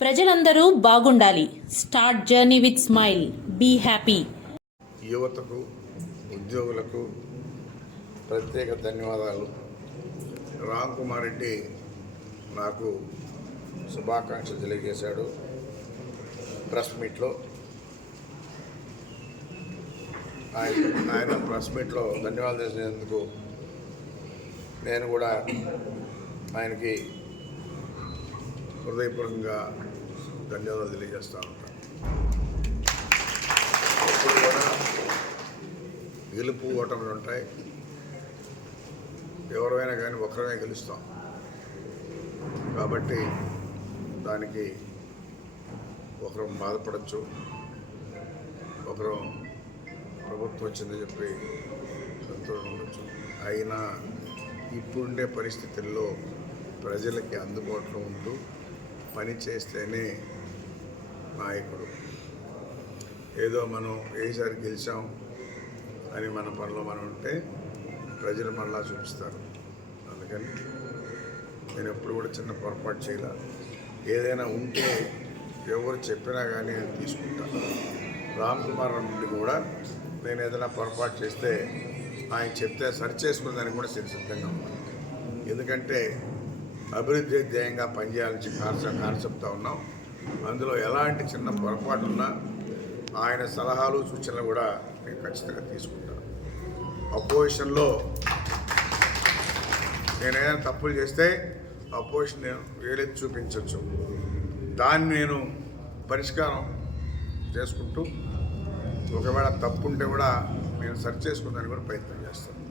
ప్రజలందరూ బాగుండాలి. Start journey with smile. Be happy. యువతకు ఉద్యోగులకు ప్రత్యేక ధన్యవాదాలు. రామ్ కుమార్ రెడ్డి నాకు శుభాకాంక్షలు తెలియజేశాడు ప్రెస్ మీట్లో. ఆయన ఆయన ప్రెస్ మీట్లో ధన్యవాదాలు చేసినందుకు నేను కూడా ఆయనకి హృదయపూర్వకంగా ధన్యవాదాలు తెలియజేస్తా ఉంటాను ఎప్పుడు కూడా గెలుపు ఓటములు ఉంటాయి. ఎవరైనా కానీ ఒకరమే గెలుస్తాం. కాబట్టి దానికి ఒకరు బాధపడచ్చు. ఒకరు ప్రభుత్వం వచ్చిందని చెప్పి సంతోషం ఉండొచ్చు. అయినా ఇప్పుడుండే పరిస్థితుల్లో ప్రజలకి అందుబాటులో ఉంటూ పని చేస్తేనే నాయకుడు. ఏదో మనం ఏసారి గెలిచాం అని మన పనిలో మనం ఉంటే ప్రజలు మళ్ళా చూపిస్తారు. అందుకని నేను ఎప్పుడు కూడా చిన్న పొరపాటు చేయాల. ఏదైనా ఉంటే ఎవరు చెప్పినా కానీ నేను తీసుకుంటాను రామ్ కుమార్ నుండి కూడా నేను ఏదైనా పొరపాటు చేస్తే ఆయన చెప్తే సరి చేసుకునేదానికి కూడా సిద్ధంగా ఉన్నాను. ఎందుకంటే అభివృద్ధి ధ్యేయంగా పనిచేయాలని కాన్సెప్ట్ కాన్సెప్ట్తో ఉన్నాం. అందులో ఎలాంటి చిన్న పొరపాటు ఉన్నా ఆయన సలహాలు సూచనలు కూడా నేను ఖచ్చితంగా తీసుకుంటాను. అపోజిషన్లో నేను ఏదైనా తప్పులు చేస్తే అపోజిషన్ నేను వేలెత్తి చూపించవచ్చు దాన్ని నేను పరిష్కారం చేసుకుంటూ ఒకవేళ తప్పు ఉంటే కూడా నేను సరి చేసుకుందానికి కూడా ప్రయత్నం చేస్తాను.